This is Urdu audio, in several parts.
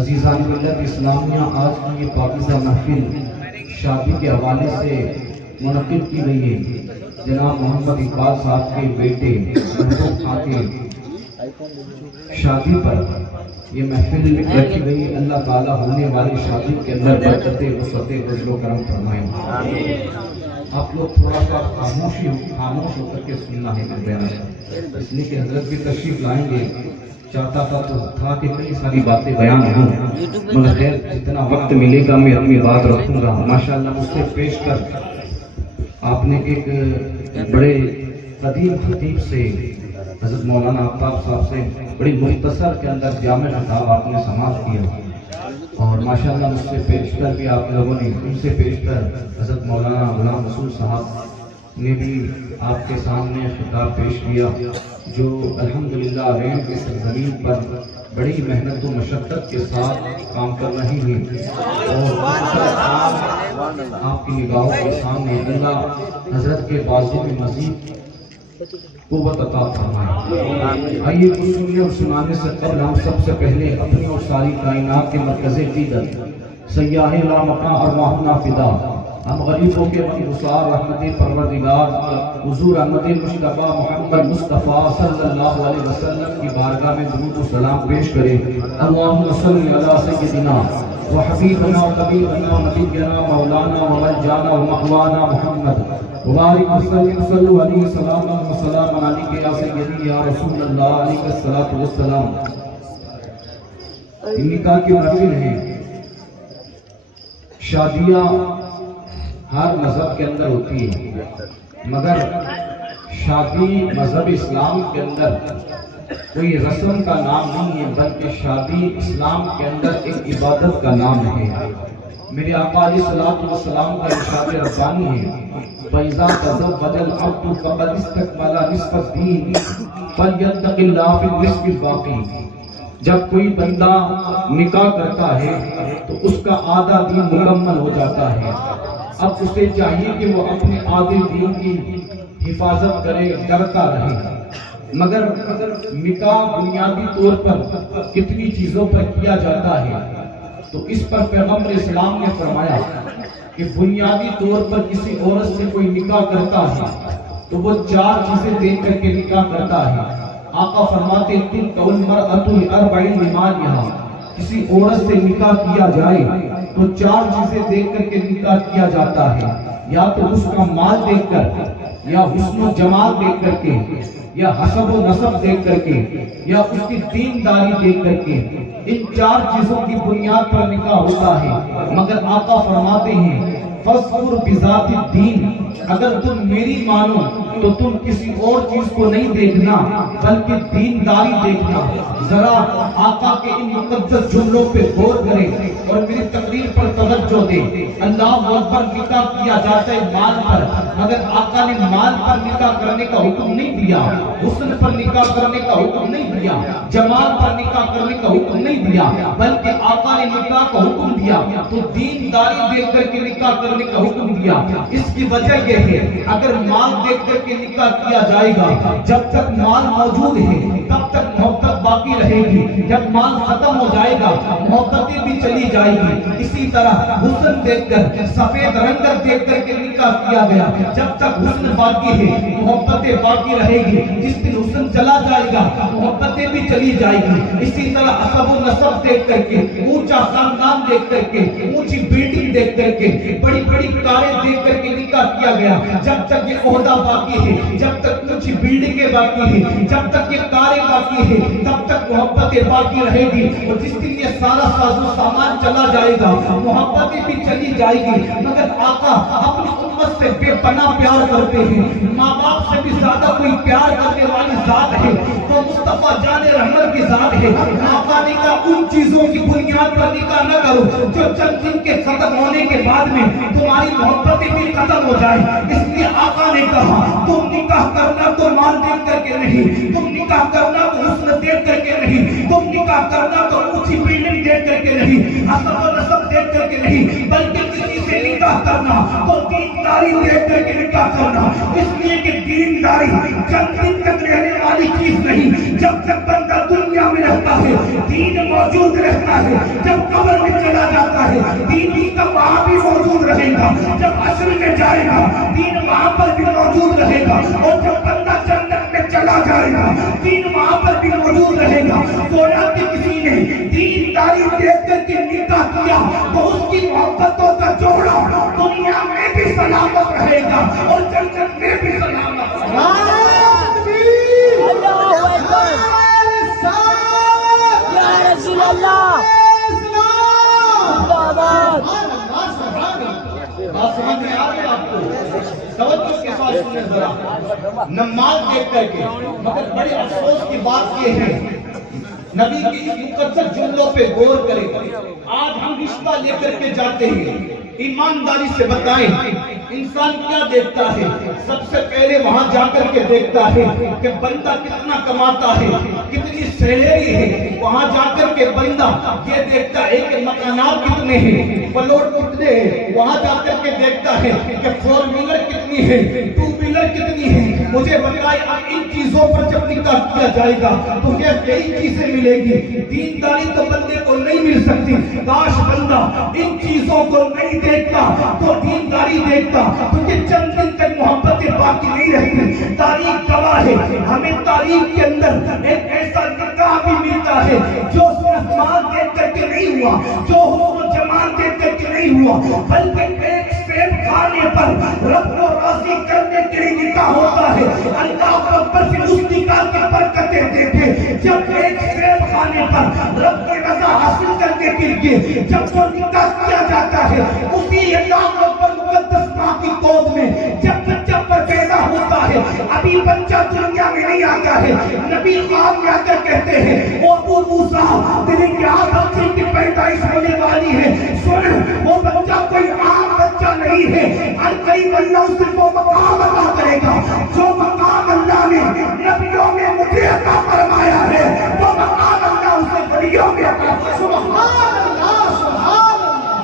عزیزان ملت اسلامیہ، آج کی یہ پاکیزہ محفل شادی کے حوالے سے منعقد کی گئی ہے۔ جناب محمد اقبال صاحب کے بیٹے محبوب خان کے شادی پر یہ محفل رکھی گئی۔ اللہ تعالیٰ ہونے والی شادی کے اندر برکت وسعت فضل و کرم فرمائیں۔ آپ لوگ تھوڑا سا خاموش ہو کر کے سننا ہے میرے بیان، اس لیے کہ حضرت بھی تشریف لائیں گے۔ چاہتا تھا کہ کئی ساری باتیں بیان ہوں، مگر خیر جتنا وقت ملے گا میں اپنی بات رکھوں گا۔ ماشاءاللہ مجھ سے پیش کر آپ نے ایک بڑے قدیم خطیب سے، حضرت مولانا آفتاب صاحب سے بڑی مختصر کے اندر جامع خطاب آپ نے سماعت کیا، اور ماشاءاللہ مجھ سے پیش کر بھی آپ لوگوں نے ان سے پیش کر حضرت مولانا غلام رسول صاحب نے بھی آپ کے سامنے خطاب پیش کیا، جو الحمدللہ رین کی سرزمین پر بڑی محنت و مشقت کے ساتھ کام کر رہی ہیں، اور آپ کی نگاہوں کے سامنے اللہ حضرت کے بازو میں مزید قوت عطا فرمائے۔ آئیے کچھ سننے اور سنانے سے قبل ہم سب سے پہلے اپنی اور ساری کائنات کے مرکز فیدت سیاح لامکاں ارواحنا فدا، ہم غریبوں کے غمگسار رحمت پروردگار حضور احمد مصطفیٰ محمد مصطفیٰ صلی اللہ علیہ وسلم کی بارگاہ میں درود و سلام پیش کریں۔ اللہم صلی علی سیدنا و حبیبنا و طبیبنا و نبینا مولانا و ملجانا و مأوانا محمد وبارک وسلم صلو علیہ وسلم و سلام علیک یا سیدی یا رسول اللہ علیہ الصلوۃ والسلام۔ نکاح کی محفل ہے، شادیاں ہر مذہب کے اندر ہوتی ہے، مگر شادی مذہب اسلام کے اندر کوئی رسم کا نام نہیں ہے، بلکہ شادی اسلام کے اندر ایک عبادت کا نام ہے۔ میرے آقا علیہ الصلوۃ والسلام کا ارشاد ربانی ہے، فَإِذَا تَزَوَّجَ الْعَبْدُ فَقَدِ اسْتَكْمَلَ نِصْفَ الدِّينِ فَلْيَتَّقِ اللَّهَ فِي النِّصْفِ الْبَاقِي۔ جب کوئی بندہ نکاح کرتا ہے تو اس کا آدھا دین مکمل ہو جاتا ہے، اب اسے چاہیے کہ وہ اپنے آدھے دین کی حفاظت کرے، ڈرتا رہے۔ مگر نکاح بنیادی طور پر کتنی چیزوں پر کیا جاتا ہے، تو اس پر پیغمبر اسلام نے فرمایا کہ بنیادی طور پر کسی عورت سے کوئی نکاح کرتا ہے تو وہ 4 چیزیں دیکھ کر کے نکاح کرتا ہے۔ آقا فرماتے تلک المرأۃ لأربع لمالها، کسی عورت سے نکاح کیا جائے تو 4 چیزیں دیکھ کر کے نکاح کیا جاتا ہے، یا تو اس کا مال دیکھ کر، یا حسن و جمال دیکھ کر کے، یا حسب و نسب دیکھ کر کے، یا اس کی دینداری دیکھ کر کے۔ ان 4 چیزوں کی بنیاد پر نکاح ہوتا ہے، مگر آقا فرماتے ہیں فَاصْبُرْ بِذَاتِ الدِّينِ، اگر تم میری مانو تو تم کسی اور چیز کو نہیں دیکھنا بلکہ دینداری دیکھنا۔ ذرا آقا کے ان مقدس جملوں پہ غور کریں اور میری تقریر پر توجہ دیں۔ اللہ اکبر، نکاح کیا جاتا ہے مال پر، مگر آقا نے مال پر نکاح کرنے کا حکم نہیں دیا، حسن پر نکاح کرنے کا حکم نہیں دیا، جمال پر نکاح کرنے کا حکم نہیں دیا، بلکہ آقا نے نکاح کا حکم دیا تو دینداری دیکھ کر کے نکاح کرنے کا حکم دیا۔ اس کی وجہ یہ ہے اگر مال دیکھ کر کے نکاح کیا جائے گا، جب تک مال موجود ہے تب تک محبت باقی رہے گی، جب مال ختم ہو جائے گا محبتیں بھی چلی جائے گی۔ اسی طرح حسن دیکھ کر، سفید رنگ دیکھ کر کے نکاح کیا گیا، جب تک حسن باقی ہے محبتیں باقی رہے گی، جس دن حسن چلا جائے گا محبتیں بھی چلی جائے گی۔ اسی طرح حسب و نسب دیکھ کر کے، اونچا خاندان دیکھ کر کے، اونچی بلڈنگ دیکھ کر کے، بڑی بڑی کاریں دیکھ کر کے نکاح کیا گیا، جب تک یہ عہدہ باقی ہے، جب تک اونچی بلڈنگیں باقی ہیں، جب تک یہ کاریں باقی ہیں، تب تک محبتیں باقی رہے گی، اور جس دن یہ سارا ساز و سامان چلا جائے گا محبتیں بھی چلی جائے گی۔ مگر آقا اپنی امت سے بے پناہ پیار کرتے ہیں، ماں باپ سے بھی زیادہ کوئی پیار کرنے والی ذات ہے وہ مصطفیٰ جان رحمت کی ذات ہے۔ آقا نے کہا ان چیزوں کی بنیاد پر نکاح نہ کرو جو چند دن کے ختم ہونے کے بعد میں تمہاری محبتیں بھی ختم ہو جائیں۔ اس لیے آقا نے کہا تم نکاح کرنا تو مال دیکھ کر کے نہیں، تم نکاح کرنا تو حسن دیکھ کر کے نہیں، تم نکاح کرنا تو اونچی بلڈنگ دیکھ کر کے نہیں، حسب و نسب دیکھ کر کے نہیں، بلکہ کسی سے نکاح نکاح کرنا تو دینداری دیکھ کر کے نکاح کرنا، اس لیے کہ دینداری چند دن تک رہنے والی چیز نہیں، جب تک بندہ دنیا میں رہتا ہے دین موجود رہتا ہے، جب قبر میں چلا جاتا ہے دین کا وہاں بھی موجود رہے گا، جب حشر میں جائے گا دین وہاں پر بھی موجود رہے گا، اور جب بندہ جنت میں چلا جائے گا دین وہاں پر بھی موجود رہے گا۔ گویا کہ کسی نے دینداری دیکھ کر کے نکاح کیا تو اس کی محبتوں کا جوڑا دنیا میں بھی سلامت رہے گا اور جنت میں بھی سلامت رہے گا۔ یا رسول اللہ نماز دیکھ کر کے، مگر بڑے افسوس کی بات یہ ہے، نبی کی اس مقدس جملوں پہ غور کریں۔ آج ہم رشتہ لے کر کے جاتے ہیں، ایمانداری سے بتائیں انسان کیا دیکھتا ہے؟ سب سے پہلے وہاں جا کر کے دیکھتا ہے کہ بندہ کتنا کماتا ہے، کتنی سیلری ہے، وہاں جا کر کے بندہ یہ دیکھتا ہے کہ مکانات کتنے ہیں، پلاٹ کتنے ہیں، وہاں جا کر کے دیکھتا ہے کہ فور ویلر کتنی ہے، ٹو ویلر کتنی ہے۔ مجھے بتائے اب ان چیزوں پر جب نکاح کیا جائے گا تو کیا کئی چیزیں ملے گی؟ دینداری تو بندے کو نہیں مل سکتی۔ کاش بندہ ان چیزوں کو نہیں دیکھتا تو دینداری دیکھتا، کیونکہ چند دن تک محبتیں باقی نہیں رہتی۔ تاریخ گواہ ہے، ہمیں تاریخ کے اندر ایک ایسا نکاح بھی ملتا ہے جو صرف مال دیکھ کر کے نہیں ہوا، جو حسن و جمال دیکھ کر کے نہیں ہوا، بلکہ ایک سیب کھانے پر رب کو راضی کرنے کے لیے نکاح ہوتا ہے۔ اللہ اکبر، پھر اس نکاح کی برکتیں دیکھیں جب ایک سیب کھانے پر رب کی رضا حاصل کرنے کے لیے جب وہ نکاح کیا جاتا ہے، اسی اللہ اکبر مقدس ماں کی گود میں جب بچہ پر پیدا ہوتا ہے، ابھی بچہ دنیا میں نہیں آتا ہے، نبی خواب میں آ کر کہتے ہیں او ابو موسیٰ تیرے کیا بچے کی پیدائش ہونے والی ہے، سن وہ بچہ کوئی عام بچہ نہیں ہے، ہر قریب اللہ اس سے وہ مقام عطا کرے گا جو مقام اللہ نے نبیوں میں مجھے عطا فرمایا ہے، وہ مقام اللہ اسے ولیوں میں عطا فرمایا۔ سبحان اللہ، سبحان اللہ۔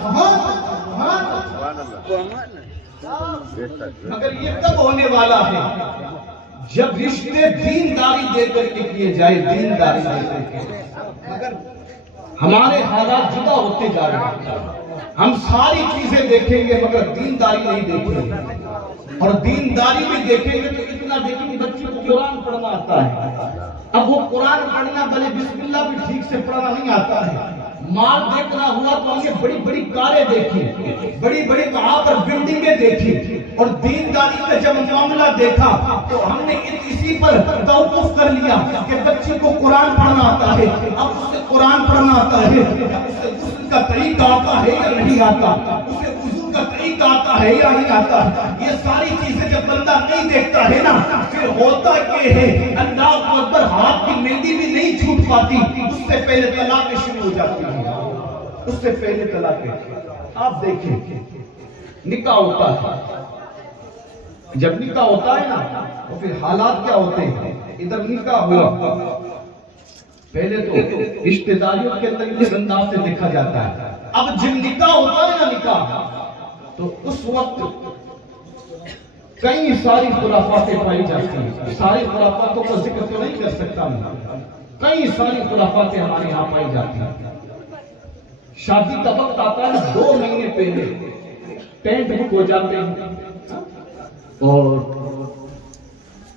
مگر یہ کب ہونے والا ہے؟ جب رشتے دینداری دے کر کے کیے جائے، دینداری دے کر کے۔ مگر ہمارے حالات جدا ہوتے جا رہے ہیں، ہم ساری چیزیں دیکھیں گے مگر دینداری نہیں دیکھیں گے، اور دینداری بھی دیکھیں گے تو اتنا دیکھیں گے بچے کو قرآن پڑھنا آتا ہے، اب وہ قرآن پڑھنا بھلے بسم اللہ بھی ٹھیک سے پڑھنا نہیں آتا ہے۔ مال دیکھنا ہوا تو ہم نے بڑی بڑی کاریں دیکھی، بڑی بڑی وہاں پر بلڈنگیں دیکھی، اور دینداری کا جب معاملہ دیکھا تو ہم نے اسی پر توقف کر لیا کہ بچے کو قرآن پڑھنا آتا ہے، اب اس سے قرآن پڑھنا آتا ہے، اب اس سے غسل کا طریقہ آتا ہے یا نہیں آتا، اسے وضو کا طریقہ آتا ہے یا نہیں آتا۔ یہ ساری چیزیں جب بندہ نہیں دیکھتا ہے نا، پھر ہوتا یہ ہے اللہ اکبر، ہاتھ کی مہندی بھی نہیں چھوٹ پاتی، اس سے پہلے طلاقیں شروع ہو جاتی ہیں، اس سے پہلے طلاقیں۔ آپ دیکھیں نکاح ہوتا ہے، جب نکاح ہوتا ہے نا تو پھر حالات کیا ہوتے ہیں؟ ادھر نکاح ہوا، پہلے تو رشتہ داریوں کے اندر اس انداز سے دیکھا جاتا ہے، اب جب نکاح ہوتا ہے نا نکاح، تو اس وقت کئی ساری خرافاتیں پائی جاتی ہیں۔ ساری خرافاتوں کا ذکر تو نہیں کر سکتا میں، کئی ساری خرافاتیں ہمارے یہاں پائی جاتی ہیں۔ شادی کا وقت آتا ہے 2 مہینے پہلے ٹینٹ بک ہو جاتے ہیں اور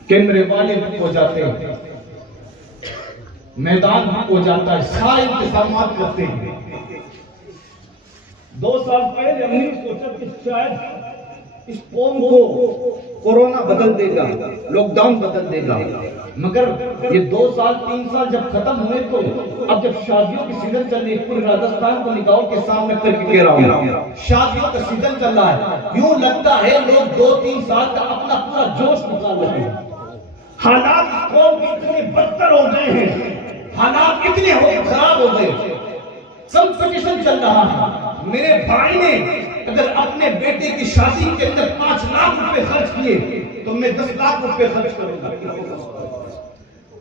کیمرے والے بک ہو جاتے ہیں، میدان بک ہو جاتا ہے، سارے انتظامات کرتے ہیں۔ 2 سال پہلے ہم نے سوچا کہ شاید اس قوم کو کورونا بدل دے گا، لاک ڈاؤن بدل دے گا، مگر یہ 2 سال 3 سال جب ختم ہوئے تو اب جب شادیوں کی سیزن چل رہی ہے، پورے راجستھان کو نگاہوں کے سامنے کر کے کہہ رہا ہوں شادیوں کا سیزن چل رہا ہے، یوں لگتا ہے لوگ 2-3 سال کا اپنا پورا جوش نکال رہے ہیں۔ حالات اس قوم کے اتنے بدتر ہو گئے ہیں، حالات اتنے خراب ہو گئے، کمپٹیشن چل رہا ہے۔ میرے بھائی نے اگر اپنے بیٹے کی شادی کے اندر 5 لاکھ روپے خرچ کیے تو میں 10 لاکھ روپے خرچ کروں گا،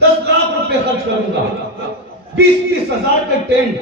10 لاکھ روپے خرچ کروں گا۔ 20-30 ہزار کا ٹینٹ،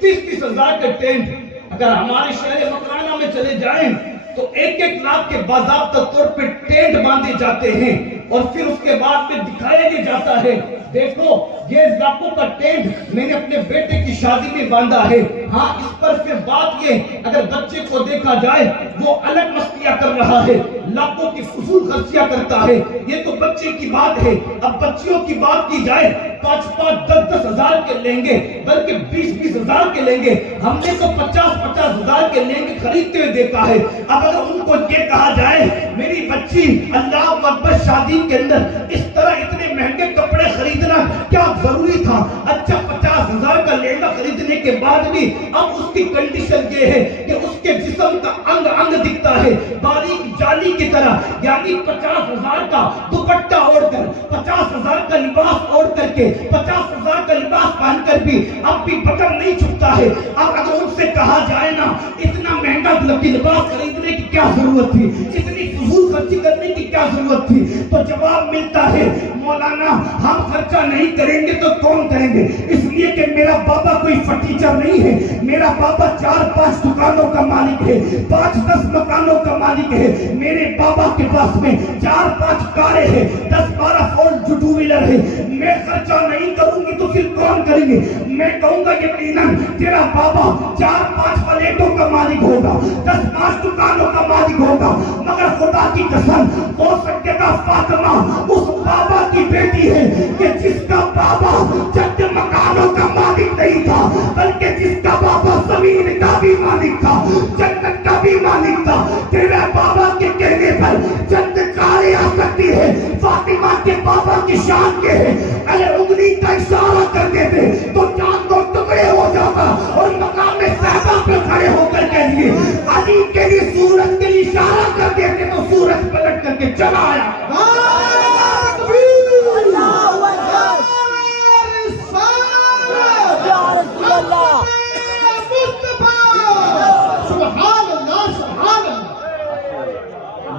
30-30 ہزار کا ٹینٹ اگر ہمارے شہر مکرانہ میں چلے جائیں تو 1-1 لاکھ کے باضابطہ طور پہ ٹینٹ باندھے جاتے ہیں اور پھر اس کے بعد میں دکھایا یہ جاتا ہے دیکھو یہ لاکھوں کا ٹینٹ میں نے اپنے بیٹے کی شادی میں باندھا ہے. ہاں اس پر پھر بات یہ اگر بچے کو دیکھا جائے وہ الگ مستیاں کر رہا ہے, لاکھوں کی فضول خرچیاں کرتا ہے, یہ تو بچے کی بات ہے. اب بچیوں کی بات کی جائے 5-5, 10-10 ہزار کے لہنگے بلکہ 20-20 ہزار کے لہنگے ہم نے تو 50-50 ہزار کے لہنگے خریدتے ہوئے دیکھا ہے. اب اگر ان کو یہ کہا جائے میری بچی اللہ اکبر شادی کے اندر اس طرح اتنے مہنگے کپڑے خریدنا کیا ضروری تھا؟ اچھا 50 ہزار کا لہنگا خریدنے کے بعد بھی اب اس کی کنڈیشن یہ ہے کہ اس کے جسم کا انگ انگ دکھتا ہے باریک جالی کی طرح, یعنی 50 ہزار کا دوپٹہ اوڑھ کر 50 ہزار کا لباس اوڑھ کر کے 50 ہزار کا لباس پہن کر بھی اب بھی بدن نہیں چھپتا ہے. اب اگر ان سے کہا جائے نا اتنا مہنگا لباس خریدنے کی کیا ضرورت تھی, اتنی فضول خرچی کرنے کی کیا ضرورت تھی, تو جواب ملتا ہے مولانا ہم خرچہ نہیں کریں گے تو کون کریں گے, اس لیے کہ میرا بابا کوئی فرنیچر نہیں ہے, میرا بابا 4-5 دکانوں کا مالک ہے, 5-10 مکانوں کا مالک ہے. میرے بابا کے پاس میں 4-5 کاریں ہیں, 10-12 فورڈ ٹو ویلر ہے. میں خرچہ نہیں کروں گی تو پھر کون کریں گے؟ میں کہوں گا یقیناً تیرا بابا 4-5 فلیٹوں کا مالک ہوگا, 10-5 دکانوں کا مالک ہوگا, مگر خدا کی قسم وہ سیدہ فاطمہ اس بابا کی بیٹی ہے کہ جس کا بابا چند مکانوں کا مالک نہیں تھا بلکہ جس کا بابا زمین کا بھی مالک تھا, جنت کا بھی مالک تھا. تیرے بابا کے کہنے پر چند کاریں آ سکتی ہے, فاطمہ کے بابا کی شان کے ہے, اگر انگلی کا اشارہ کر دیتے تو چاند کو ٹکڑے ہو جاتا اور مقام صحابہ پر کھڑے ہو کر کے لیے علی کے لیے سورج کے لیے اشارہ کر دیتے تو سورج پلٹ کر کے چلا آیا.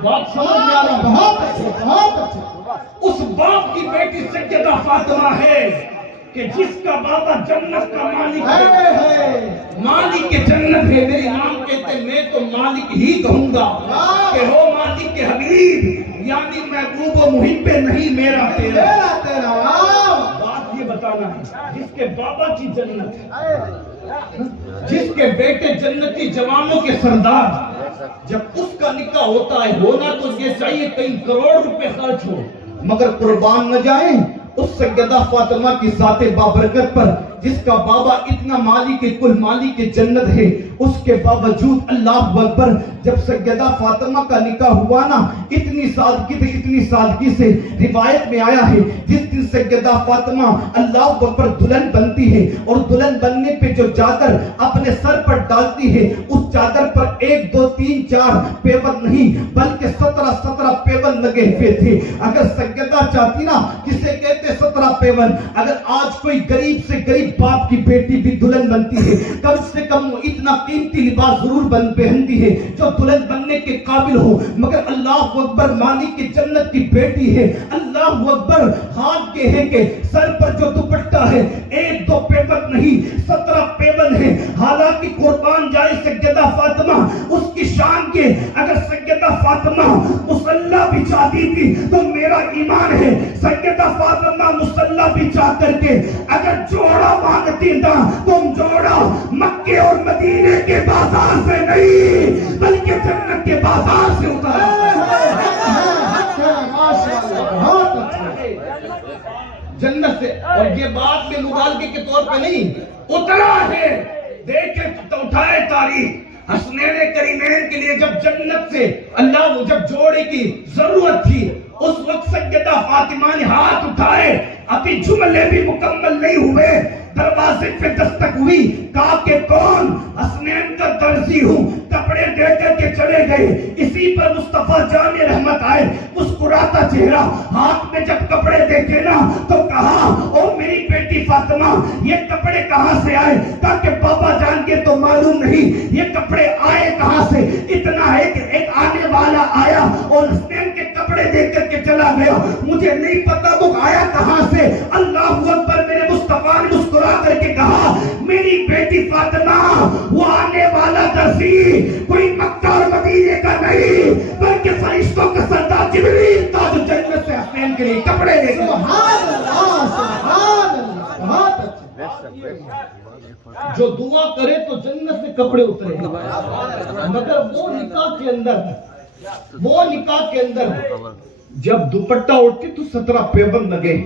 بات سمجھ میں آ رہی؟ بہت اچھے, بہت اچھے. اس باپ کی بیٹی سیدہ فاطمہ ہے کہ جس کا بابا جنت کا مالک ہے, مالک کے جنت ہے. میری ماں کہتے میں تو مالک ہی کہوں گا کہ ہو مالک کے حبیب, یعنی محبوب و محب نہیں میرا تیرا. بات یہ بتانا ہے جس کے بابا کی جنت, جس کے بیٹے جنتی جوانوں کے سردار, جب اس کا نکاح ہوتا ہے ہونا تو یہ چاہیے کئی کروڑ روپے خرچ ہو مگر قربان نہ جائیں اس سیدہ فاطمہ کی ذات بابرکت پر جس کا بابا اتنا مالک کل مالک جنت ہے. اس کے باوجود اللہ اکبر جب سیدہ فاطمہ کا نکاح ہوا نا اتنی سادگی سے روایت میں آیا ہے جس دن سیدہ فاطمہ اللہ اکبر دلہن بنتی ہے اور دلہن بننے پہ جو چادر اپنے سر پر ڈالتی ہے اس چادر پر 1 2 3 4 پیون نہیں بلکہ 17 پیون لگے ہوئے تھے. اگر سیدہ چاہتی نا کسے کہتے 17 پیون, اگر آج کوئی غریب سے غریب باپ کی بیٹی بھی دلہن بنتی ہے کم سے کم اتنا قیمتی لباس ضرور پہنتی ہے جو دلہن بننے کے قابل ہو, مگر اللہ اکبر مالک کی جنت کی بیٹی ہے. اللہ اکبر ہاتھ کے ہے کہ سر پر جو دوپٹہ ہے 1 2 پیون نہیں 17 پیون ہے. حالانکہ قربان جائے سیدہ فاطمہ اس کی شان کے, اگر سیدہ فاطمہ مصلی بچھاتی تھی تو میرا ایمان ہے سیدہ فاطمہ مصلی بچھا کر کے اگر جوڑا مانگتی تھا تم جوڑا مکے اور مدینے کے بازار سے نہیں بلکہ جنت کے بازار سے اتارا. جنت سے, اور یہ بات میں مبالغے کے طور پہ نہیں اترا ہے. دیکھیں تو اٹھائے تاریخ حسنین کریمین کے لیے جب جنت سے اللہ وہ جب جوڑے کی ضرورت تھی اس وقت سیدہ فاطمہ نے ہاتھ اٹھائے, ابھی جملے بھی مکمل نہیں ہوئے دروازے پہ دستک ہوئی, کہا کہ کون؟ حسنین کا درزی ہوں. کپڑے دے کر کے چلے گئے. اسی پر مصطفیٰ جان رحمت آئے, مسکراتا چہرہ, ہاتھ میں جب کپڑے دیکھے نا تو کہا او میری بیٹی فاطمہ یہ کپڑے کہاں سے آئے؟ کہا کہ بابا جان کے تو معلوم نہیں یہ کپڑے آئے کہاں سے. اتنا ہے کہ ایک آنے والا آیا اور حسنین کے کپڑے دیکھ کر کے چلا گیا, مجھے نہیں پتا وہ آیا کہاں سے. اللہ اکبر, میرے مصطفیٰ نے مسکرا کر کے کہا میری بیٹی فاطمہ وہ آنے والا درزی کوئی مکہ اور مدینے کا نہیں جو دعا کرے تو جنت سے کپڑے اترے، مگر وہ نکاح کے اندر جب دوپٹہ اٹھتی تو 17 پیبند لگے۔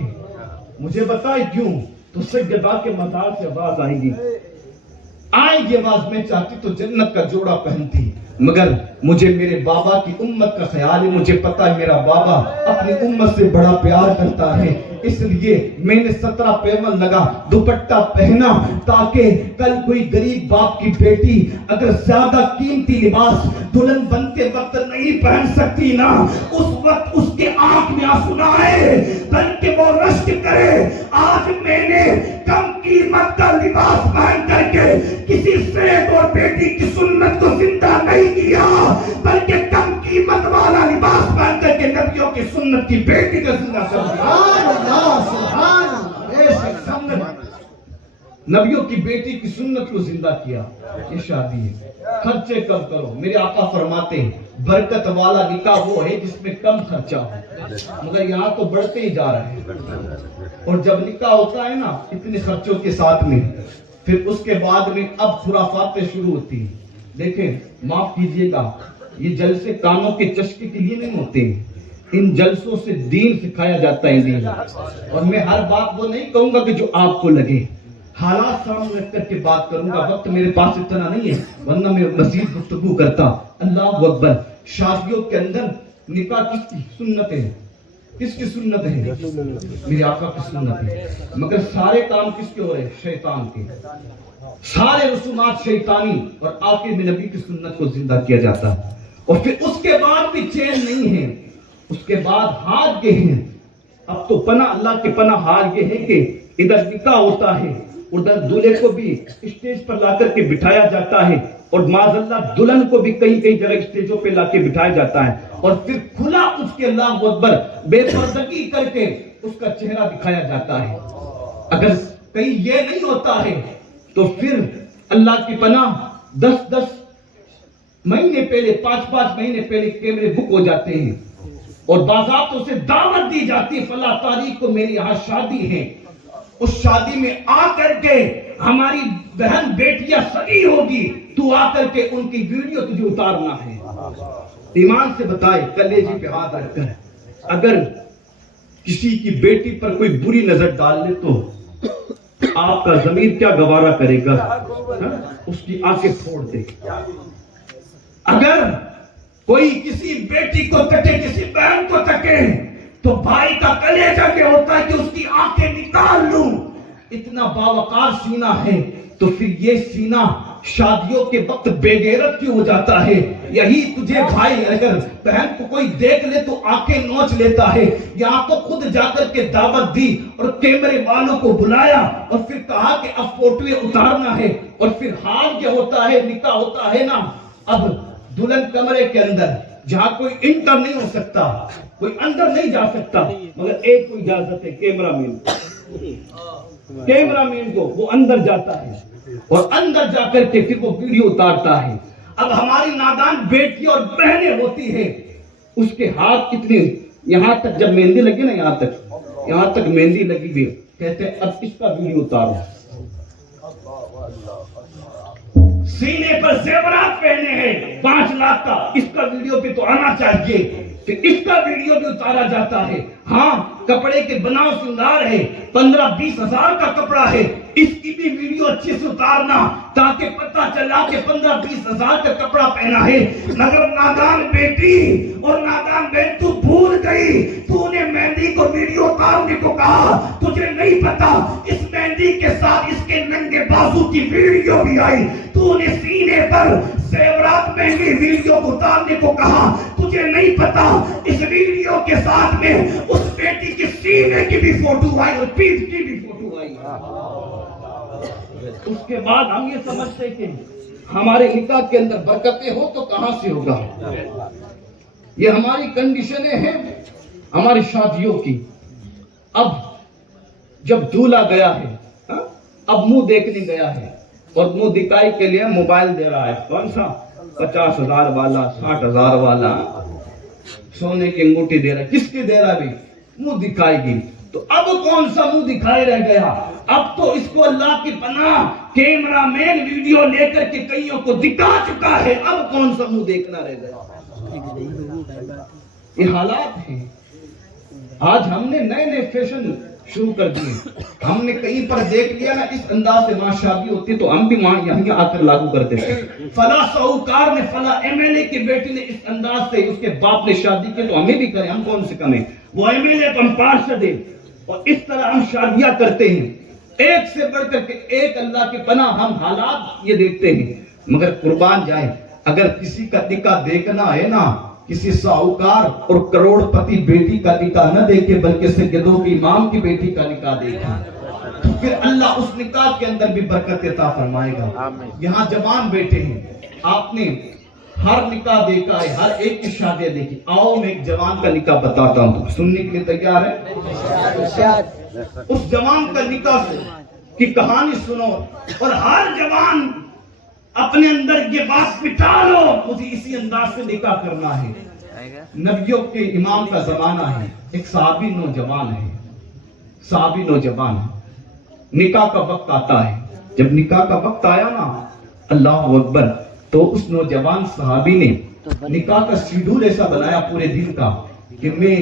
مجھے بتائے کیوں؟ تو سیدہ کے مزار سے آواز آئے گی، میں چاہتی تو جنت کا جوڑا پہنتی، مگر مجھے میرے بابا کی امت کا خیال ہے، مجھے پتا ہے میرا بابا اپنی امت سے بڑا پیار کرتا ہے، اس لیے میں نے 17 پیمن لگا دوپٹہ پہنا، تاکہ کل کوئی غریب باپ کی بیٹی اگر زیادہ قیمتی لباس دلہن بنتے وقت نہیں پہن سکتی نا، اس وقت اس کے آنکھ میں آنسو نہ آئے بلکہ وہ رشک کرے، آج میں نے کم قیمت کا لباس پہن کر کے کسی سید اور بیٹی کی سنت کو زندہ نہیں کیا، بلکہ کم قیمت والا لباس پہن کر کے نبیوں کی سنت کی بیٹی کا زندہ کر دیا۔ نبیوں کی بیٹی کی سنت کو زندہ کیا۔ یہ شادی ہے، خرچے کم کرو۔ میرے آقا فرماتے ہیں برکت والا نکاح وہ ہے جس میں کم خرچہ ہو، مگر یہاں تو بڑھتے ہی جا رہے ہیں، اور جب نکاح ہوتا ہے نا اتنے خرچوں کے ساتھ میں، پھر اس کے بعد میں اب خرافاتیں شروع ہوتی ہیں۔ دیکھیں معاف کیجئے گا، یہ جلسے کانوں کے چشکے کے لیے نہیں ہوتے ہیں، ان جلسوں سے دین سکھایا جاتا ہے دین، اور میں ہر بات وہ نہیں کہوں گا کہ جو آپ کو لگے، حالات سامنے رکھ کر کے بات کروں گا، وقت میرے پاس اتنا نہیں ہے ورنہ میں مزید گفتگو کرتا۔ اللہ اکبر۔ شادیوں کے اندر نکاح کس کی سنت ہے؟ کس کی سنت ہے؟ میرے آقا کی سنت ہے، مگر سارے کام کس کے ہو رہے؟ شیطان کے، سارے رسومات شیطانی، اور آخر میں نبی کی سنت کو زندہ کیا جاتا ہے، اور پھر اس کے بعد بھی چین نہیں ہے، اس کے بعد ہاتھ یہ ہیں۔ اب تو پناہ اللہ کے پناہ حال یہ ہے کہ ادھر نکاح ہوتا ہے، ادھر دولہے کو بھی اسٹیج پر لا کر کے بٹھایا جاتا ہے، اور معاذ اللہ دلہن کو بھی کئی کئی جگہ اسٹیجوں پہ لا کے بٹھایا جاتا ہے، اور پھر کھلا اس کے اللہ اکبر بے پردگی کر کے اس کا چہرہ دکھایا جاتا ہے۔ اگر کہیں یہ نہیں ہوتا ہے تو پھر اللہ کی پناہ 10 مہینے پہلے 5 مہینے پہلے کیمرے بک ہو جاتے ہیں، اور باضابطوں سے دعوت دی جاتی ہے فلاں تاریخ کو میری یہاں شادی ہے، اس شادی میں آ کر کے ہماری بہن بیٹیاں سگی ہوگی، تو آ کر کے ان کی ویڈیو تجھے اتارنا ہے۔ ایمان سے بتائے کلیجے پہ ہاتھ رکھ کر، اگر کسی کی بیٹی پر کوئی بری نظر ڈال لے تو آپ کا ضمیر کیا گوارا کرے گا؟ اس کی آنکھیں پھوڑ دے۔ اگر کوئی کسی بیٹی کو تکے، کسی بہن کو تکے، تو بھائی کا کلیجہ کیا ہوتا ہے کہ اس کی آنکھیں نکال لوں۔ اتنا باوقار سینہ ہے، تو پھر یہ سینہ شادیوں کے وقت بے غیرت کیوں ہو جاتا ہے؟ یہی تجھے بھائی اگر بہن کو کوئی دیکھ لے تو آنکھیں نوچ لیتا ہے، یہاں تو خود جا کر کے دعوت دی اور کیمرے والوں کو بلایا اور پھر کہا کہ اب فوٹویں اتارنا ہے، اور پھر حال کیا ہوتا ہے؟ نکاح ہوتا ہے نا، اب دلہن کمرے کے اندر جہاں کوئی انٹر نہیں ہو سکتا، کوئی اندر نہیں جا سکتا، مگر ایک کو اجازت ہے، کیمرہ مین کو، وہ اندر جاتا ہے اور اندر جا کر کے پھر وہ ویڈیو اتارتا ہے۔ اب ہماری نادان بیٹی اور بہنیں ہوتی ہیں، اس کے ہاتھ کتنے، یہاں تک جب مہندی لگی نا، یہاں تک مہندی لگی ہوئی، کہتے ہیں اب اس کا ویڈیو اتارو۔ سینے پر زیورات پہنے ہیں 5 لاکھ کا، اس کا ویڈیو پہ تو آنا چاہیے، پھر اس کا ویڈیو بھی اتارا جاتا ہے۔ ہاں کپڑے کے بناؤ سنگار ہے، 15-20 ہزار کا کپڑا ہے، اس کی بھی ویڈیو اچھے سے اتارنا تاکہ پتہ چلا کہ 15-20 ہزار کا کپڑا پہنا ہے۔ مگر نادان بیٹی اور نادان بہن تو بھول گئی، تو نے مہندی کو ویڈیو اتارنے کو کہا، تجھے نہیں پتا اس مہندی کے ساتھ اس کے ننگے بازو کی ویڈیو بھی آئی، تو نے سینے پر زیورات مہنگی ویڈیو اتارنے کو کہا، تجھے نہیں پتا اس ویڈیو کے ساتھ میں اس بیٹی کی سینے کی بھی فوٹو آئی اور پیٹھ کی بھی فوٹو آئی۔ اس کے بعد ہم یہ سمجھتے کہ ہمارے نکاح کے اندر برکتیں ہو تو کہاں سے ہوگا؟ یہ ہماری کنڈیشنیں ہیں ہماری شادیوں کی۔ اب جب دولہا گیا ہے، اب منہ دیکھنے گیا ہے، اور منہ دکھائی کے لیے موبائل دے رہا ہے، کون سا؟ 50,000 والا، 60,000 والا، سونے کی انگوٹھی دے رہا ہے، کس کی دے رہا ہے؟ منہ دکھائی گی۔ تو اب کون سا منہ دکھائے رہ گیا؟ اب تو اس کو اللہ کی پناہ کیمرہ مین ویڈیو لے کر کے کئیوں کو دکھا چکا ہے، اب کون سا منہ دیکھنا رہ گیا؟ یہ حالات ہیں۔ آج ہم نے نئے نئے فیشن شروع کر دیے، ہم نے کہیں پر دیکھ لیا نا اس انداز سے وہاں شادی ہوتی تو ہم بھی وہاں یہاں آ کر لاگو کرتے تھے۔ فلاں ساہوکار نے فلاں ایم ایل اے کی بیٹی نے اس انداز سے اس کے باپ نے شادی کی تو ہمیں بھی کریں، ہم کون سے کم ہیں؟ وہ ایم ایل اے کو ہم پارشد ہیں اور اس طرح ہم شادیاں کرتے ہیں، ایک سے بڑھ کر کے ایک۔ اللہ کی پناہ ہم حالات یہ دیکھتے ہیں، مگر قربان جائیں اگر کسی کا نکاح دیکھنا ہے نا، کسی ساہوکار اور کروڑ پتی بیٹی کا نکاح نہ دیکھے بلکہ سیدوں کی امام کی بیٹی کا نکاح دیکھے، تو پھر اللہ اس نکاح کے اندر بھی برکت عطا فرمائے گا۔ یہاں جوان بیٹے ہیں، آپ نے ہر نکاح دیکھا ہے، ہر ایک کی شادی دیکھی۔ آؤ میں ایک جوان کا نکاح بتاتا ہوں، سننے کے لیے تیار ہے؟ اس جوان کا نکاح کی کہانی سنو اور ہر جوان اپنے اندر یہ بات بٹھا لو، مجھے اسی انداز سے نکاح کرنا ہے۔ نبیوں کے امام کا زمانہ ہے، ایک صحابی نوجوان ہے، صحابی نوجوان ہے، نکاح کا وقت آتا ہے۔ جب نکاح کا وقت آیا نا، اللہ اکبر، تو اس نوجوان صحابی نے نکاح کا شیڈول ایسا بنایا پورے دن کا کہ میں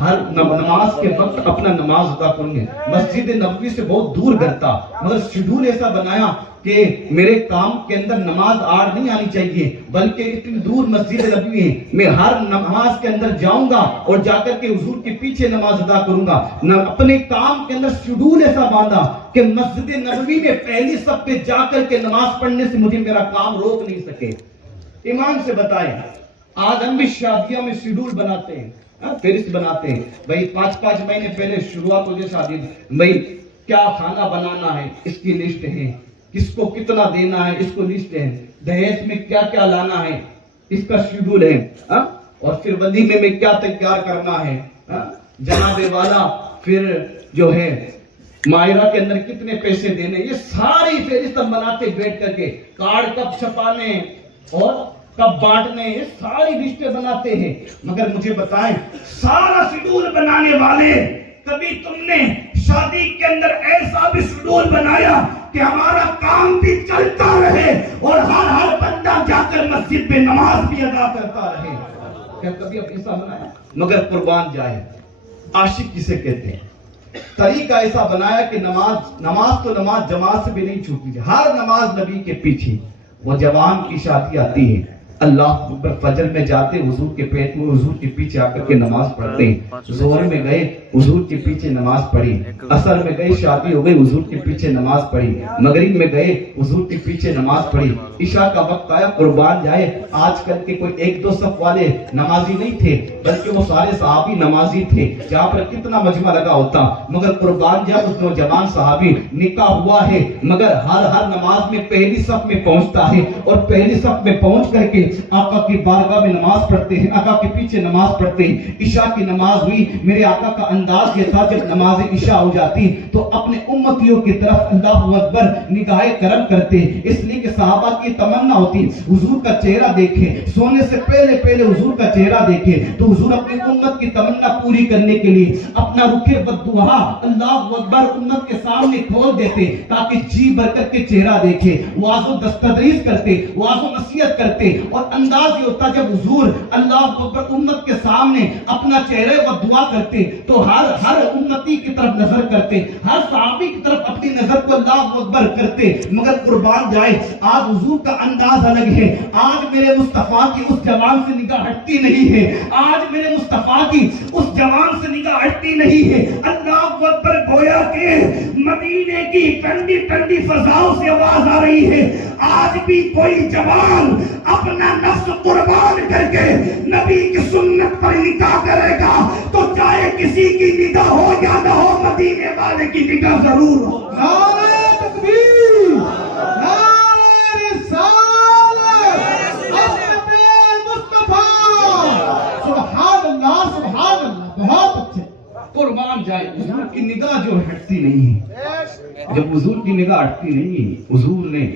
ہر نماز کے وقت اپنا نماز ادا کروں گے۔ مسجد نبوی سے بہت دور گھر تھا، مگر شیڈول ایسا بنایا کہ میرے کام کے اندر نماز آڑ نہیں آنی چاہیے، بلکہ اتنی دور مسجد نبوی ہے، میں ہر نماز کے اندر جاؤں گا اور جا کر کے حضور کے پیچھے نماز ادا کروں گا۔ اپنے کام کے اندر شیڈول ایسا باندھا کہ مسجد نبوی میں پہلی صف پہ جا کر کے نماز پڑھنے سے مجھے میرا کام روک نہیں سکے۔ ایمان سے بتائیں، آج ہم بھی شادیوں میں شیڈول بناتے ہیں، فہرست بناتے ہیں، بھائی 5 مہینے پہلے شروعات ہو جائے شادی، بھائی کیا کھانا بنانا ہے اس کی لسٹ ہے، کس کو کتنا دینا ہے اس کو لسٹ ہے، دہیج میں کیا کیا لانا ہے اس کا شیڈول ہے، اور پھر ولیمے میں کیا تیار کرنا ہے، جناب والا پھر جو ہے ماہرہ کے اندر کتنے پیسے دینے، یہ ساری فہرست ہم بناتے بیٹھ کر کے، کارڈ کب چھپانے اور کب بانٹنے، یہ ساری لسٹیں بناتے ہیں۔ مگر مجھے بتائیں، سارا شیڈول بنانے والے، کبھی تم نے شادی کے اندر ایسا بھی شیڈول بنایا کہ ہمارا کام بھی چلتا رہے اور ہر بندہ جا کر مسجد میں نماز بھی ادا کرتا رہے؟ کیا کبھی اب ایسا بنایا؟ مگر قربان جائے، عاشق کسے کہتے ہیں؟ طریقہ ایسا بنایا کہ نماز تو نماز جماعت سے بھی نہیں چھوٹتی، ہر نماز نبی کے پیچھے۔ وہ جوان کی شادی آتی ہے، اللہ فجر میں جاتے حضور کے پیٹ میں، حضور کے پیچھے آ کر کے نماز پڑھتے ہیں، ظہر میں گئے حضور کے پیچھے نماز پڑھی، عصر میں گئے شادی ہو گئی حضور کے پیچھے نماز پڑھی، مغرب میں گئے حضور کے پیچھے نماز پڑھی، عشاء کا وقت آیا، قربان جائے آج کل کے کوئی 1-2 صف والے نمازی نہیں تھے بلکہ وہ سارے صحابی نمازی تھے، جہاں پر کتنا مجمع لگا ہوتا۔ مگر قربان جائے اس نوجوان صحابی، نکاح ہوا ہے مگر ہر نماز میں پہلی صف میں پہنچتا ہے اور پہلی صف میں پہنچ کر کے آقا کی بارگاہ میں نماز پڑھتے ہیں، آقا کے پیچھے نماز پڑھتے ہیں۔ عشاء کی نماز ہوئی، میرے آقا کا انداز یہ تھا جب نماز عشاء ہو جاتی تو اپنے امتیوں کی طرف اللہ اکبر نگاہ کرم کرتے، اس لیے کہ صحابہ کی تمنا ہوتی حضور کا چہرہ دیکھے، سونے سے پہلے حضور کا چہرہ دیکھے، تو حضور اپنی امت کی تمنا پوری کرنے کے لیے اپنا رخ بددعا اللہ اکبر امت کے سامنے کھول دیتے تاکہ جی بھر کر کے چہرہ دیکھے، واعظ و دستدریس کرتے، واعظ و نصیحت کرتے، اور انداز یہ ہوتا جب حضور اللہ اکبر امت کے سامنے اپنا چہرے و دعا کرتے تو ہر امتی کی طرف نظر کرتے، ہر صحابی کی طرف اپنی نظر کو اللہ اکبر کرتے۔ مگر قربان جائے آج حضور کا انداز الگ ہے، آج میرے مصطفیٰ کی اس جوان سے نگاہ ہٹتی نہیں ہے، آج میرے مصطفیٰ کی اس جوان سے نگاہ ہٹتی نہیں ہے۔ اللہ اکبر، گویا کہ مدینے کی ٹھنڈی ٹھنڈی فضاؤں سے آواز آ رہی ہے، آج بھی کوئی جوان اپنا نفس قربان کر کے نبی کی سنت پر نکاح کرے گا تو چاہے کسی کی نگاہ ہو یا نہ ہو، مدینے والے کی نگاہ ضرور ہو۔ نعرہ تکبیر، نعرہ رسالت، حضرت مصطفیٰ، سبحان اللہ سبحان اللہ، بہت اچھے۔ قربان جائے حضور کی نگاہ جو ہٹتی نہیں ہے، جب حضور کی نگاہ ہٹتی نہیں ہے، حضور نے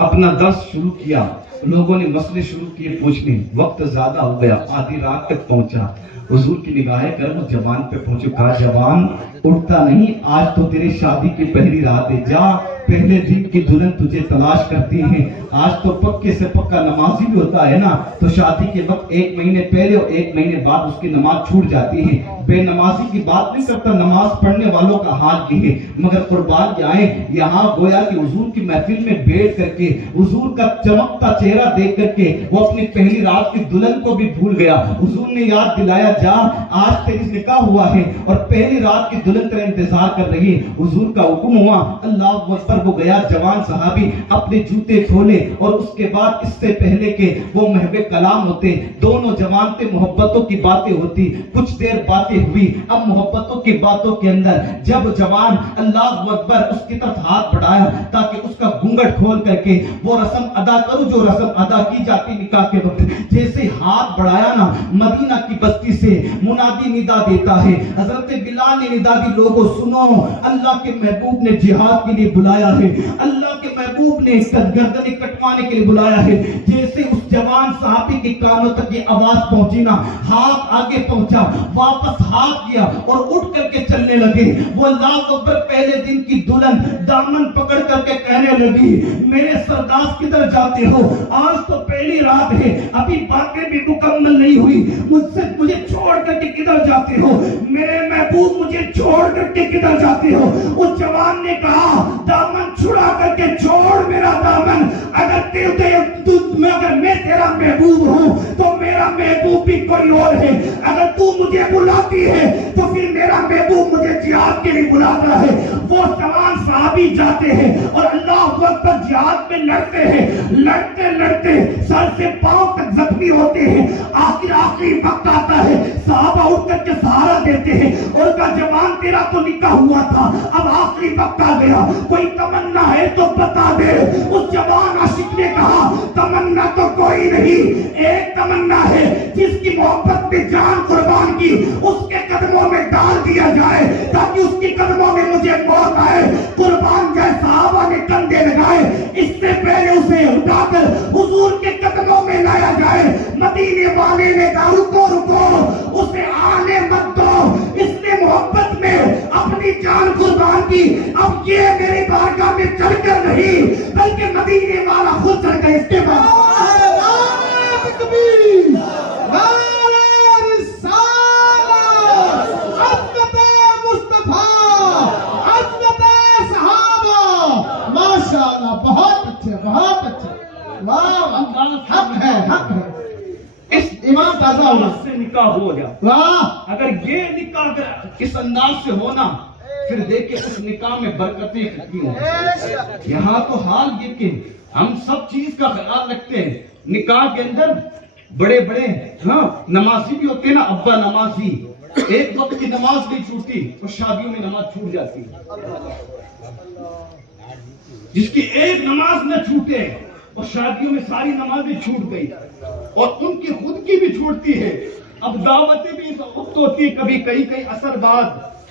اپنا درس شروع کیا، لوگوں نے مسئلے شروع کیے پوچھنے، وقت زیادہ ہو گیا، آدھی رات تک پہنچا، حضور کی نگاہیں کرم جوان پہ پہنچے، کہا جوان اٹھتا نہیں، آج تو تیری شادی کی پہلی رات ہے، جا پہلے دن کی دلہن تجھے تلاش کرتی ہے، آج تو پکے سے پکا نمازی بھی ہوتا ہے نا، تو شادی کے وقت 1 مہینے پہلے اور 1 مہینے بعد اس کی نماز چھوٹ جاتی ہے، بے نمازی کی بات نہیں کرتا، نماز پڑھنے والوں کا حال یہ ہے، مگر قربان جائیں یہاں گویا کہ حضور کی محفل میں بیٹھ کر کے حضور کا چمکتا چہرہ دیکھ کر کے وہ اپنی پہلی رات کی دلہن کو بھی بھول گیا، حضور نے یاد دلایا جا آج تیری نکاح ہوا ہے اور پہلی رات کی دلہن تیرا انتظار کر رہی ہے، حضور کا حکم ہوا، اللہ اکبر، وہ گیا جوان صحابی اپنے جوتے کھولے اور اس کے بعد اس سے پہلے کہ وہ محب کلام ہوتے، دونوں جوان تے محبتوں کی باتیں ہوتی، کچھ دیر باتیں ہوئی، اب محبتوں کی باتوں کے اندر جب جوان اللہ اکبر اس کی طرف ہاتھ بڑھایا تاکہ اس کا گھونگھٹ کھول کر کے وہ رسم ادا کروں جو رسم ادا کی جاتی نکاح کے وقت، جیسے ہاتھ بڑھایا نا مدینہ کی بستی سے منادی ندا دیتا ہے، حضرت بلال نے ندا دی، لوگوں سنو اللہ کے محبوب نے جہاد کے لیے بلایا ہے، اللہ کے محبوب نے گردنیں کٹوانے کے لیے بلایا ہے، جیسے اس جوان صحابی کے کانوں تک یہ آواز پہنچی نا، ہاتھ آگے پہنچا، واپس ہاتھ کیا اور اٹھ کر کے چلنے لگے، وہ اللہ اکبر پہلے دن کی دلہن دامن پکڑ کر کے کہنے لگی میرے سردار کدھر جاتے ہو، آج تو پہلی رات ہے، ابھی باتیں بھی مکمل نہیں ہوئی، مجھے چھوڑ کر کے کدھر جاتے ہو، میرے محبوب مجھے چھوڑ کر کے کدھر جاتے ہو، اس جوان نے کہا دامن چھڑا کر کے چھوڑ میرا دامن، اگر میں تیرا محبوب ہوں تو میرا محبوب بھی کوئی اور ہے، اگر تو مجھے بلاتی ہے تو پھر میرا محبوب مجھے جہاد کے لیے بلاتا ہے، وہ جوان صحابی جاتے ہیں اور اللہ اکبر جہاد میں لڑتے ہیں، لڑتے لڑتے سر سے پاؤں تک زخمی ہوتے ہیں، آخری وقت آتا ہے، صحابہ اٹھ کر کے سہارا دیتے ہیں اور کہا جوان تیرا تو نکاح ہوا تھا، اب آخری وقت آ گیا، کوئی تمنا ہے تو بتا دے، اس جوان عاشق نے کہا تمنا تو کوئی نہیں، ایک تمنا ہے جس کی محبت پہ جان قربان کی اس کے قدموں میں ڈال دیا جائے تاکہ اس کی قدموں میں مجھے موت آئے، قربان جائے صحابہ نے کندھے لگائے، اس سے پہلے اسے اٹھا کر حضور کے قدموں میں لایا جائے، مدینے والے نے کہا رکو رکو اسے آنے مت دو، اس نے محبت میں اپنی جان قربان کی، اب یہ میری بارگاہ میں چڑھ کر نہیں بلکہ مدینے والا خود چڑھ گئے، اس کے بعد بہت اچھے بہت اچھے، حق ہے حق ہے، اس ایمان تازہ ہونا سے نکاح ہو گیا، واہ، اگر یہ نکاح اس انداز سے ہونا پھر دیکھیں اس نکاح میں برکتیں کتنی ہوں، یہاں تو حال یہ کہ ہم سب چیز کا خیال رکھتے ہیں، نکاح کے اندر بڑے بڑے نمازی بھی ہوتے ہیں نا، ابا نمازی، ایک وقت کی نماز نہیں چھوٹتی اور شادیوں میں نماز چھوٹ جاتی، جس کی ایک نماز نہ چھوٹے اور شادیوں میں ساری نمازیں چھوٹ گئی اور ان کی خود کی بھی چھوٹتی ہے، اب دعوتیں بھی اس وقت ہوتی ہے، کبھی کئی عصر بعد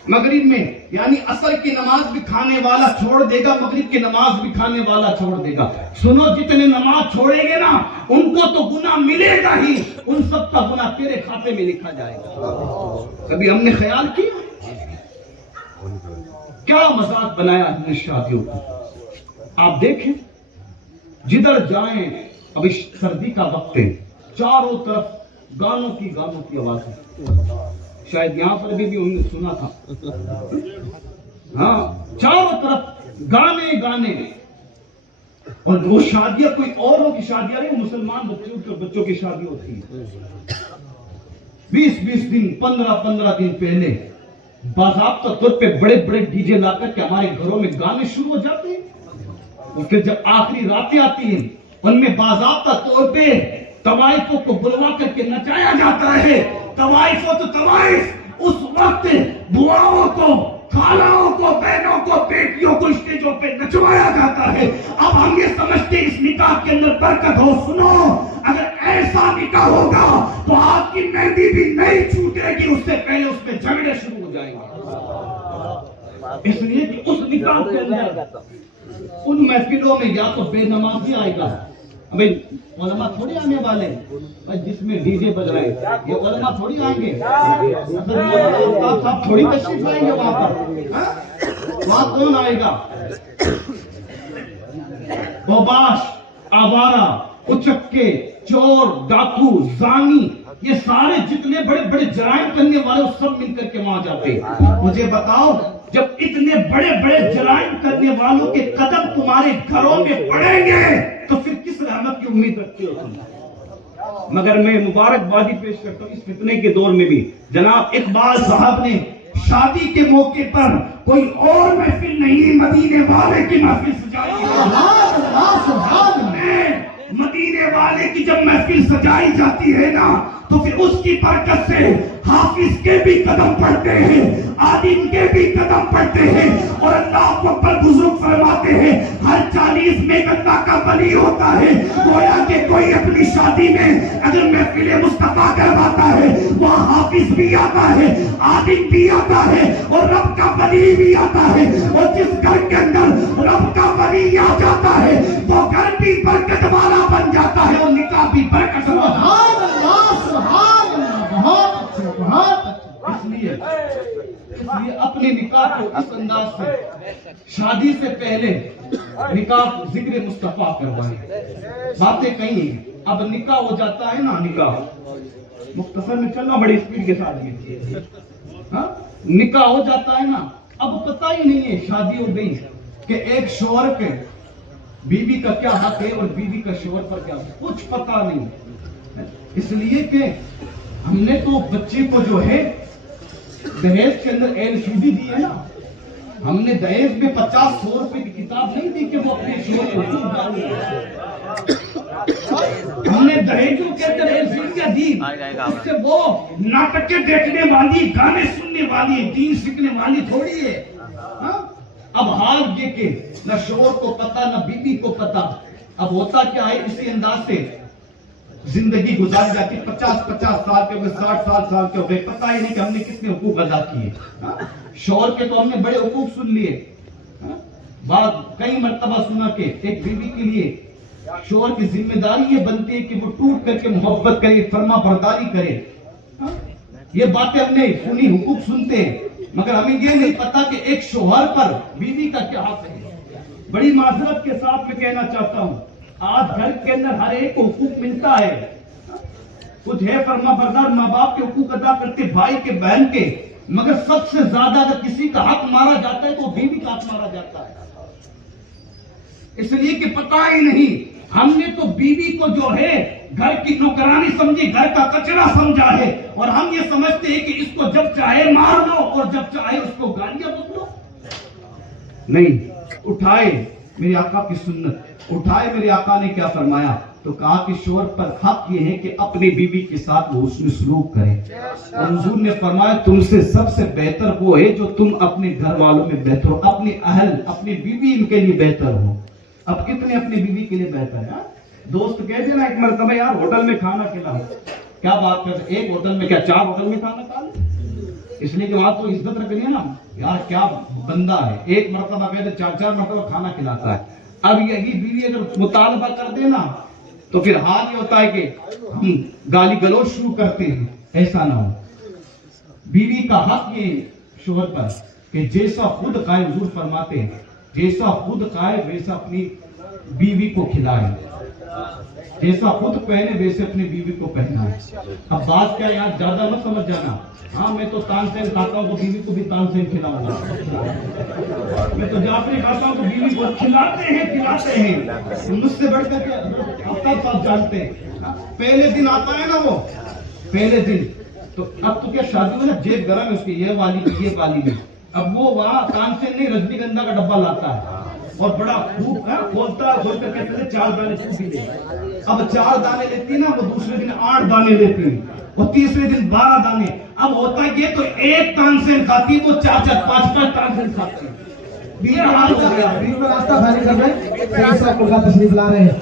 مغرب میں، یعنی عصر کی نماز بھی کھانے والا چھوڑ دے گا، مغرب کی نماز بھی کھانے والا چھوڑ دے گا، سنو جتنے نماز چھوڑیں گے نا ان کو تو گناہ ملے گا ہی، ان سب کا گناہ تیرے کھاتے میں لکھا جائے گا، کبھی ہم نے خیال کیا کیا مذاق بنایا ہم نے شادیوں کو، آپ دیکھیں جدھر جائیں، ابھی سردی کا وقت ہے، چاروں طرف گانوں کی آوازیں، شاید یہاں پر بھی انہوں نے سنا تھا، ہاں چاروں طرف گانے اور وہ شادیاں کوئی اوروں کی شادیاں نہیں، مسلمان بچوں کی شادی ہوتی ہے، 20 دن 15 دن پہلے باضابطہ طور پہ بڑے بڑے ڈی جے لا کر کے ہمارے گھروں میں گانے شروع ہو جاتے ہیں، اور پھر جب آخری راتیں آتی ہیں ان میں باضابطہ طور پہ طوائفوں کو بلوا کر کے نچایا جاتا ہے، طوائفوں تو طوائف اس وقت بواؤں کو، خالاؤں کو، بہنوں کو، بیٹیوں کو اسٹیجوں پہ نچوایا جاتا ہے، اب ہم یہ سمجھتے اس نکاح کے اندر برکت ہو، سنو اگر ایسا نکاح ہوگا تو آپ کی مہندی بھی نہیں چھوٹے گی، اس سے پہلے اس پہ جھگڑے شروع ہو جائیں گے، اس لیے کہ اس نکاح کے اندر ان محفلوں میں یا تو بے نمازی آئے گا. ابھی علماء تھوڑی آنے والے ہیں جس میں ڈی جے بج رہے ہیں, یہ علماء تھوڑی آئیں گے, صاحب تھوڑی تشریف لائیں گے وہاں پر. وہاں کون آئے گا؟ اوباش, آوارہ, اچکے, چور, ڈاکو, زانی, یہ سارے جتنے بڑے بڑے جرائم کرنے والے سب مل کر کے وہاں جاتے ہیں. مجھے بتاؤ, جب اتنے بڑے بڑے جرائم کرنے والوں کے قدم تمہارے گھروں میں پڑیں گے تو پھر کس رحمت کی امید رکھتے ہو تم؟ مگر میں مبارکبادی پیش کرتا ہوں اس فتنے کے دور میں بھی. جناب اقبال صاحب نے شادی کے موقع پر کوئی اور محفل نہیں, مدینے والے کی محفل سجائی. مدینے والے کی جب محفل سجائی جاتی ہے نا تو پھر اس کی برکت سے حافظ کے بھی قدم پڑتے ہیں, عالم کے بھی قدم پڑتے ہیں, اور اللہ اکبر بزرگ فرماتے ہیں ہر 40 میں اللہ کا ولی ہوتا ہے. گویا کہ کوئی اپنی شادی میں اگر محفل مصطفیٰ کرواتا ہے وہاں حافظ بھی آتا ہے, عالم بھی آتا ہے, اور رب کا ولی بھی آتا ہے. اور جس گھر کے اندر رب کا ولی آ جاتا ہے وہ گھر بھی برکت والا بن جاتا ہے, اور نکاح بھی برکت والا. اس لیے اپنے نکاح کو اس انداز سے شادی سے پہلے نکاح ذکر مصطفیٰ کروائیں, باتیں کہیں. اب نکاح ہو جاتا ہے نا, نکاح مختصر میں چلنا بڑی اسپیڈ کے ساتھ نکاح ہو جاتا ہے نا, اب پتہ ہی نہیں ہے شادی ہو گئی کہ ایک شوہر کے بیوی کا کیا حق ہے اور بیوی کا شوہر پر کیا حق, کچھ پتہ نہیں. اس لیے کہ ہم نے تو بچے کو جو ہے دہیج کے اندر LCD دی ہے نا, ہم نے دہیج میں 50-100 روپے کی کتاب نہیں دی کہ وہ اپنے شوہر کو خود ڈالے. ہم نے دہیجوں کے اندر LCD دی, اس سے وہ ناٹکیں دیکھنے والی, گانے سننے والی, دین سیکھنے والی تھوڑی ہے. اب حال یہ کہ نہ شوہر کو پتا نہ بیوی کو پتا. اب ہوتا کیا ہے, اسی انداز سے زندگی گزاری جاتی. 50 سال کے ہوئے, 60 سال کے ہوئے, پتہ ہی نہیں کہ ہم نے کتنے حقوق ادا کیے. شوہر کے تو ہم نے بڑے حقوق سن لیے. بات کئی مرتبہ سنا کہ ایک بیوی کے لیے شوہر کی ذمہ داری یہ بنتی ہے کہ وہ ٹوٹ کر کے محبت کرے, فرما برداری کرے. یہ باتیں ہم نے سنی, حقوق سنتے ہیں, مگر ہمیں یہ نہیں پتا کہ ایک شوہر پر بیوی کا کیا حق ہے. بڑی معذرت کے ساتھ میں کہنا چاہتا ہوں, آج گھر کے اندر ہر ایک کو حقوق ملتا ہے. کچھ ہے فرما بردار, ماں باپ کے حقوق ادا کرتے, بھائی کے, بہن کے, مگر سب سے زیادہ اگر کسی کا حق مارا جاتا ہے تو بیوی کا حق مارا جاتا ہے. اس لیے کہ پتہ ہی نہیں, ہم نے تو بیوی کو جو ہے گھر کی نوکرانی سمجھی, گھر کا کچرا سمجھا ہے, اور ہم یہ سمجھتے ہیں کہ اس کو جب چاہے مار دو اور جب چاہے اس کو گالیاں بکلو. نہیں, اٹھائے میرے آقا کی سنت, اٹھائے میرے آقا نے کیا فرمایا, تو کہا کہ شوہر پر حق یہ ہے کہ اپنی بیوی کے ساتھ وہ حسن سلوک کرے. اور حضور نے فرمایا تم سے سب سے بہتر وہ ہے جو تم اپنے گھر والوں میں بہتر ہو, اپنے اہل, اپنی بیوی ان کے لیے بہتر ہو. اب کتنے اپنی بیوی کے لیے بہتر ہے. دوست کہہ دینا ایک مرتبہ یار ہوٹل میں کھانا کھلا, کیا بات کرتے, ایک ہوٹل میں کیا 4 ہوٹل میں کھانا کھا لیں, اس لیے کہ وہاں تو عزت رکھنی ہے نا, یار کیا بندہ ہے, ایک مرتبہ کہتے 4 مرتبہ کھانا کھلاتا ہے. اب یہی بیوی اگر مطالبہ کر دے نا تو پھر حال یہ ہوتا ہے کہ ہم گالی گلوچ شروع کرتے ہیں. ایسا نہ ہو. بیوی کا حق یہ شوہر پر کہ جیسا خود کھائے, حضور فرماتے ہیں جیسا خود کھائے ویسا اپنی بیوی کو کھلائے, جیسا خود پہنے ویسے اپنی بیوی کو پہنائے. اب بات کیا یار زیادہ مت سمجھ جانا, ہاں میں تو تان سین کھاتا ہوں تو بیوی کو بھی تان سین کھلاؤں گا, میں تو جعفری کھاتا ہوں تو بیوی کو کھلاتے ہیں. مجھ سے بڑھ کر کے اب تک جانتے ہیں. پہلے دن آتا ہے نا, وہ پہلے دن تو اب تو کیا شادی میں نا جیب گرم ہے اس کی, یہ والی بھی یہ والی بھی. اب وہ وہاں تان سین نہیں, رجنی گندھا کا ڈبہ لاتا ہے اور بڑا خوب کھولتا ہے, کھول کر کہتے ہیں 4 دانے خوب لے. اب 4 دانے لیتی نا, وہ دوسرے دن 8 دانے لیتے ہیں, اور تیسرے دن 12 دانے. اب ہوتا ہے یہ تو ایک تان سین کھاتی, وہ 4 5 تان سین کھاتے ہیں. راستہ خالی کر رہے ہیں, تشریف لا رہے ہیں.